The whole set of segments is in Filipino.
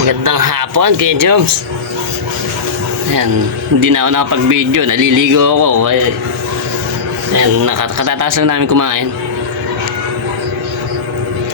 Magandang hapon, Kuya Joms. Ayan, hindi na ako nakapag-video. Naliligo ako. Ayan, katataas lang namin kumain.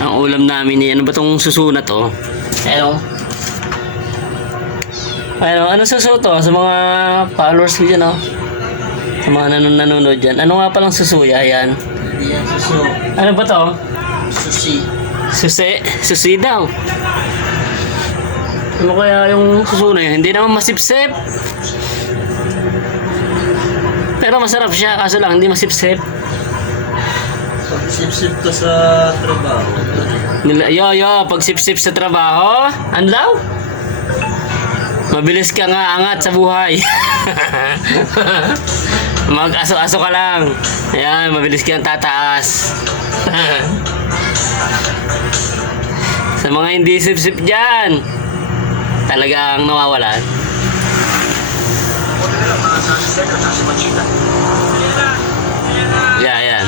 Ang ulam namin ni ano ba tong suso na to? Hello? Ano suso to? Sa mga followers ko dyan, oh. Sa mga nanonood dyan. Ano nga palang suso? Yan. Yan, suso. Ano ba to? Susi. Susi daw. Ano kaya yung suso na yun? Hindi naman masipsip. Pero masarap siya, kaso lang hindi masipsip. Pag sip-sip ka sa trabaho. Pag sip-sip sa trabaho, ano daw? Mabilis ka nga angat sa buhay. Mag-aso-aso ka lang. Ayan, mabilis kang tataas. Sa mga hindi sip-sip dyan, talagang nawawalan. Yan.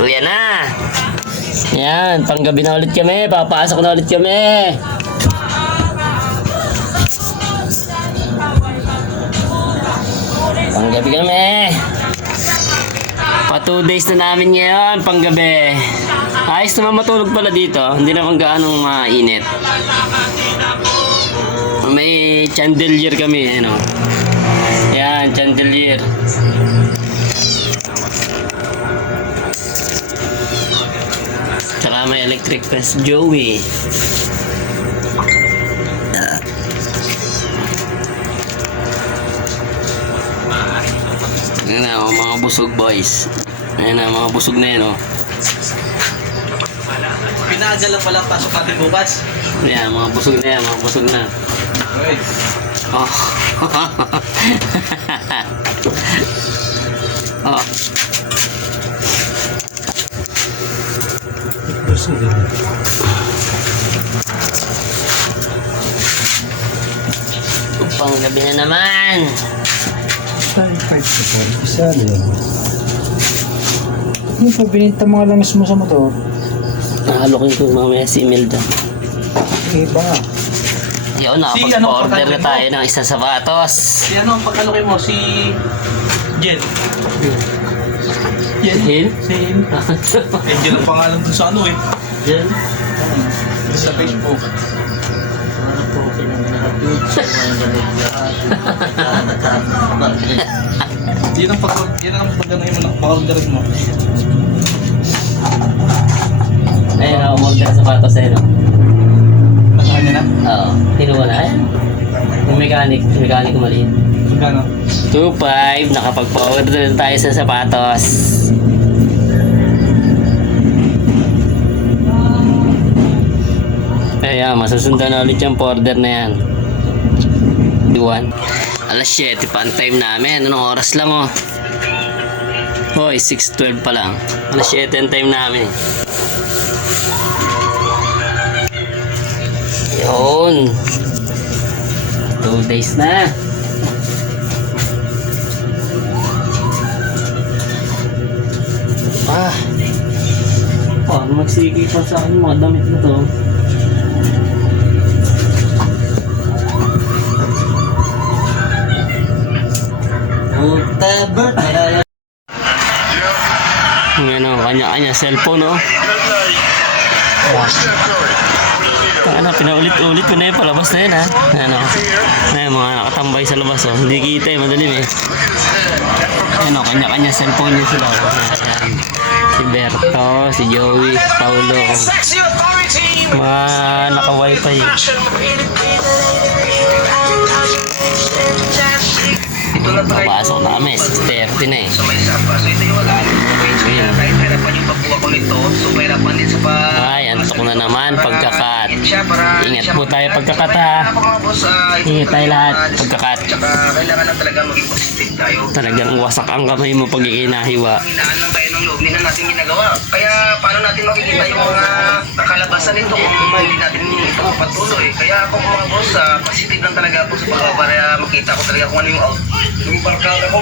Uwi na. Yan, panggabi na ulit kami. Papasok na ulit kami. Panggabi kami. Pa 2 days na namin ngayon, panggabi. Ayos naman matulog pala dito. Hindi naman gaanong mainit. May chandelier kami, ano. Yan, chandelier. Tsaka may electric fence, Joey. Ayan na, mga busog boys. Ayan na, mga busog na yun, oh. Pinaaga lang pala pasok natin bukas. Ayan, mga busog na yan, mga busog na. Okay. Oh. Oh. Panggabi na naman. Isa din. Ano pa bininta mga langis mo sa motor? Nakalokin ko mamaya si Imelda. Iba. Yun, nakapag-order na tayo ng isang sapatos. Si ano ang pagkalaki mo? Si Jen. Hin? Si Jen. Jen ang pangalan dun sa ano eh. Jen? Sa Facebook. Ano po pinag-nakapit sa mga galit Yan ang pag-ganahin mo ng pag-orderin mo. Ayun, nakapag-order ng sapatos eh, no? Nasa kanya na? Oo. Kinuha na. Ayun. Yung mechanic ko maliit. Magkano? 2.5, nakapag-order na tayo sa sapatos. Kaya masusundan na ulit yung order na yan. Iwan. Alas 7 pa ang time namin. Anong oras lang, oh? Hoy, 6:12 pa lang. Alas 7 ang time namin. Yun. 2 days na. Paano magsigi pa sa akin mga damit na to? Ano, kanya-kanya cellphone, oh. Ano, pinaulit-ulit ko na yung palabas na yun, ha. Ano, mga nakatambay sa labas, oh. Hindi kita eh, madalim eh. Ano, kanya-kanya cellphone yun sila, oh. Ayan. Si Berto, si Joey, si Paulo, oh. Mga naka-wifi eh. Papasok na kami, 6:30 na eh. Ay, antok na naman pagkakat. Ingat po tayo pagkakat, ha. Ingat tayo lahat pagkakat. Kailangan na talaga maging positive tayo. Talagang wasak ang kamay mo pag ikinahiwa. Hinaan lang tayo ng loob, hindi na natin ginagawa. Kaya paano natin makikita yung mga nakalabasan nito kung hindi natin ito patuloy. Kaya ako mga boss, positive lang talaga ako sa pagkawa para makita ko talaga kung ano yung out. Yung barkada ko,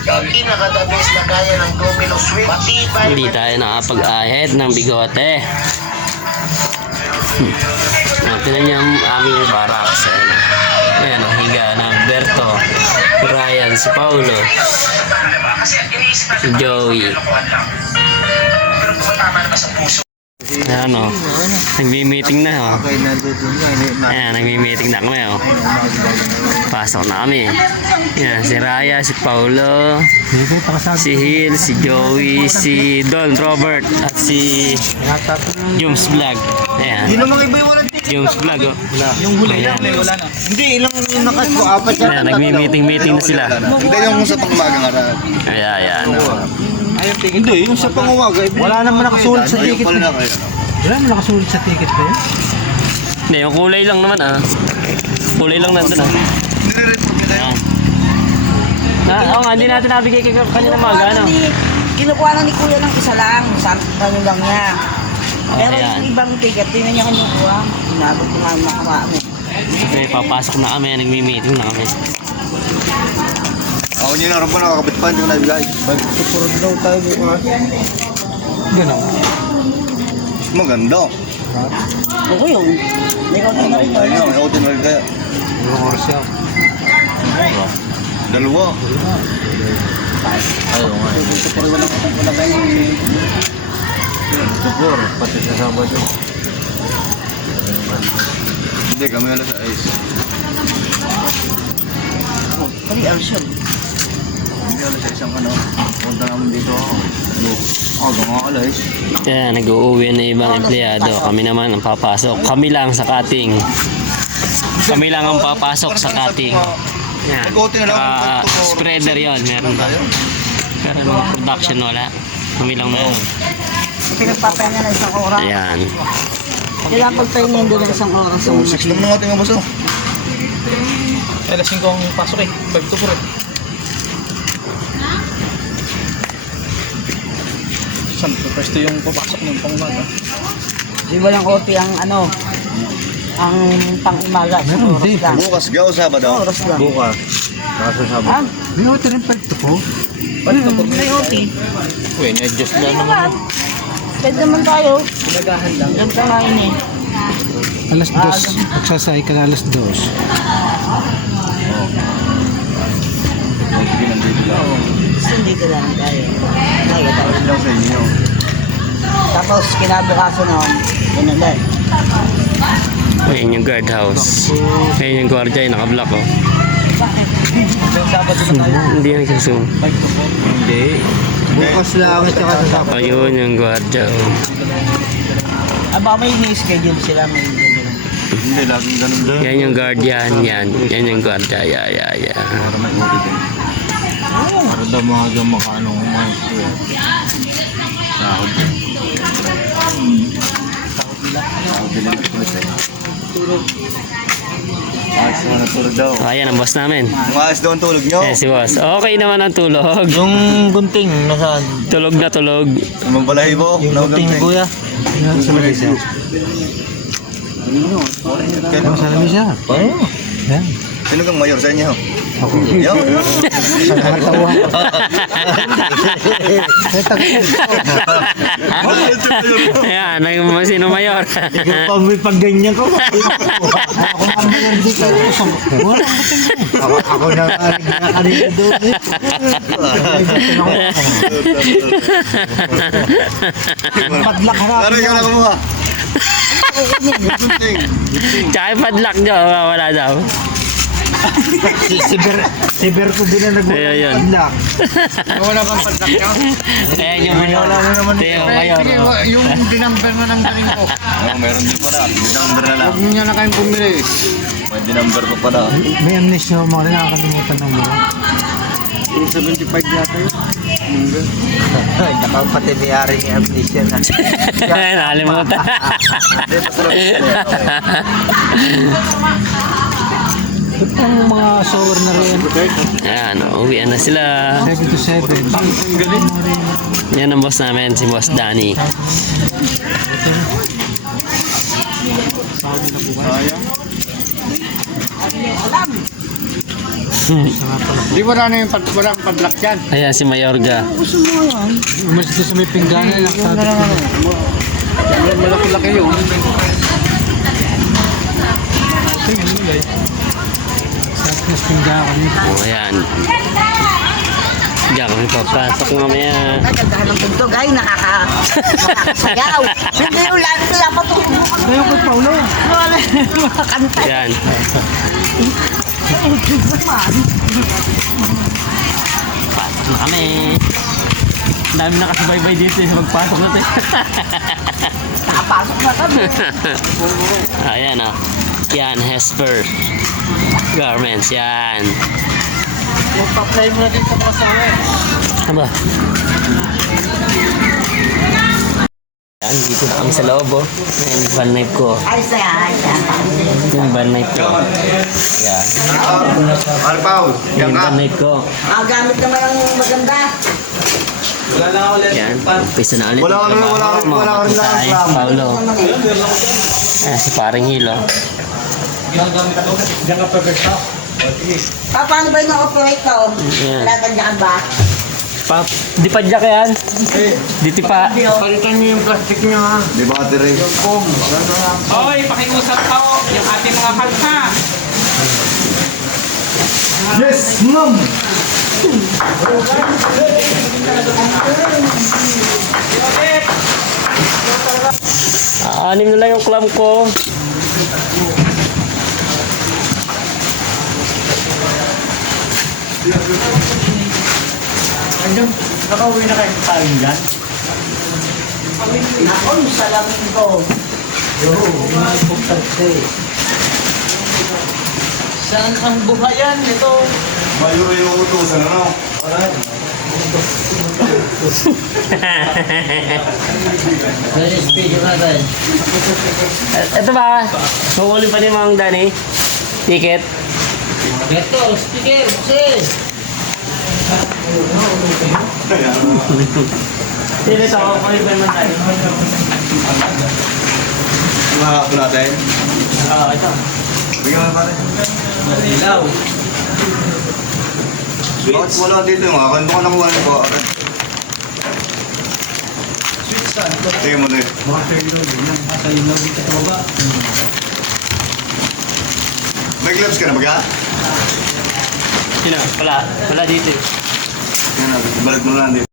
Pinakadabis na kaya ng domino sweep. Matibay. Hindi tayo nakapag-ahit ng bigote. Tinan niyo ang aming barracks. Ayan, ang higa na Berto, Ryan, si Paulo, si Joey. Ayan o, nagmi-meeting na o. Okay, nandun nga. Ayan, nagmi-meeting na kami o. Pasok na kami. Ayan, si Raya, si Paulo, si Hill, si Joey, si Don Robert, at si Jums Vlog. Ayan, naman iba yung walang ticket. Jums Vlog o. Yung huli lang, may wala na. Hindi, ilang yung nakaspo. Apat yan. Ayan, nagmi-meeting na sila. Hindi yung sa pangmaga nga na. Ayan. Hindi, yung sa panguwaga. Wala naman nakasulat sa Ayun ticket. pala na kayo. Wala naman nakasulat sa ticket pa yun. Hindi, yung kulay lang naman ah. Kulay lang nandun ah. Nire-report nila yun. Oo nga, hindi natin nabigay kay kanina maga, ano? Kinukuha lang ni Kuya ng isa lang, ano lang niya. Pero Ayan. yung ibang ticket, di na niya kinukuha. Inabot ko nga nakarami. Kasi papasok na kami, nagmi-meeting na kami. Ako nyo na rin pa nakakabit pa, hindi ko nabigay. Susurod daw tayo bukas. Gano'n. Maganda. Oo yun. May konti na rin. Ayun, may ordinary kaya. Yung oras yan. Dalawa. Ayaw nga. Siguro, pati sa Sabado. Hindi, kami wala sa ice. Kali Arshad. Hindi wala sa isang ano. Punta namin dito ako. Mga alas. Kaya nag-uuwi na ibang empleyado. Kami naman ang papasok. Kami lang sa cutting. Kami lang ang papasok sa cutting. Yan. Spreader yon, meron ba? Pero nung production wala. Kami lang meron. Pinagpapahinga na isang oras. Ayan. Kailangan pagpahingin doon ng isang oras. So, 6 lang na natin ang baso. Alas 5 ang pasok eh. 5 to 4 eh. Saan? Pwesto yung papasok ng pangumaga. Di walang OT ang ano, ang pang-umaga. Meron Oras din. lang. Bukas gaw, Sabado. Oras lang. Bukas. Nasa Sabado. Ah, Binuti rin pa ito po. may OT. Uy, na-adjust lang naman. Naman. Pwede naman tayo. Pinagahan lang. Diyan ka ngayon eh. Alas 2. Magsasay ka na alas 2. Sige, nandito lang. Gusto dito lang tayo. Tayo tayo. Ayun lang sa inyo. Tapos kinabukasan naman. Yan ulit. Ayan yung guardhouse. Ayan yung guardia yung naka-block oh. Yung Sabado na tayo. Hindi yung nagsusum. Hindi. Bukas lang at saka sa Sabado. Ayun yung guardia oh. Baka may ni-schedule sila. May Hindi, laging ganun lang. Yan yung guardian, yan. Yan yung guardia, yeah. Para may ulit din. Para daw mga makaano kumain siya. Sahod din. Sahod din ang ulit eh. Ayos naman ang tulog daw. So, ayan ang boss namin. Umayos daw ang tulog nyo. Eh, si boss. Okay naman ang tulog. Yung gunting, nasaan? Tulog na tulog. Naman balahibo. Yung gunting ni Kuya. Yung sa lamisa. Yung sa lamisa. Oo. Yan. Sino kang mayor sa inyo? Ako. Yo. Sa nakatawa. Ayan, sino mayor? Yung pag ganyan ko. Ako naman dito. Ako na kanina doon eh. Padlak harap. Tara, ikaw na kumuha. Gunting. Tsaka yung padlock nyo, wala daw. Si Berto din na Ayun, yun. nag-padlak. Wala bang padlock niya? Ayan yung mayor. Ayan yung mayor. oh. Yung dinumber mo ng galing ko. Oh, meron din pala. Dinumber na lang. Huwag niyo na kayong bumili. May dinumber pa pala. May amnesia mo rin, nakakalimutan ng mga. 75 yata yun. Ay, nakapati may ari ni amnesia na. Nakalimutan. Hindi, masarap. Okay. Ito pang mga shower na rin. Ayan, uwian na sila. 7 to 7. Yan ang boss namin, si Boss Danny. Di wala na yung walang padlock yan. Ayan si Mayorga. Umalis doon sa may pingganan. Malaki-laki yun. Oh, ayan. Diyan kami papasok mamaya. Nagagdahan ng tugtog ay nakakasayaw. Hindi yung lahat sila patulog. Ngayon ko Paulo. Wala makakanta. Ayan. Pasok na kami. Ang dami nakasubaybay dito sa magpasok natin. Nakapasok na kami. Ayan o. Yan, Hesper Garments. Yan. Mag-apply mo natin sa mga sawa. Aba. Yan, dito na kami sa loob oh. Ayan, yung van knife ko. Ay, saya. Yung van knife ko. Yan. Alpaw, Yung van knife ko. Gamit naman ang maganda. Wala na ako ulit. Yan. Umpisa na ulit. Wala ka naman, wala ka rin Kapitay, lang. Paulo. Ayan, si paring Hilo. Ginagamit ako. Diyan ka perfect stop. Paano ba yung na-operate ko? Yan. Tatandaan ba? Pap, di pa jack yan? Di pa. Palitan niyo yung plastic niyo ha. Di battery. Hoy, pakiusap ko. Yung ating mga kanta. Yes, ma'am! Anim na lang yung clam ko. Nakauwi na kayo sa tayo dyan? Nakon, salamin ko. Saan ang buhayan nito? Mayo yung utusan, ano? Dahil speed yung agad. Ito ba? Kukulin pa ni Mang Dani. Ticket. Ito, speaker, sis! Sino ito? Kukulin pa ni Mang Dani. Mahapon natin. Oo, ito. Bigyan mo pare. Ilaw. Bakit wala dito yung mga kanto ko nakuha ko? Tingnan mo na yun. May gloves ka na ba ka? Sino? Wala. Wala dito. Yan na, balik mo na lang dito.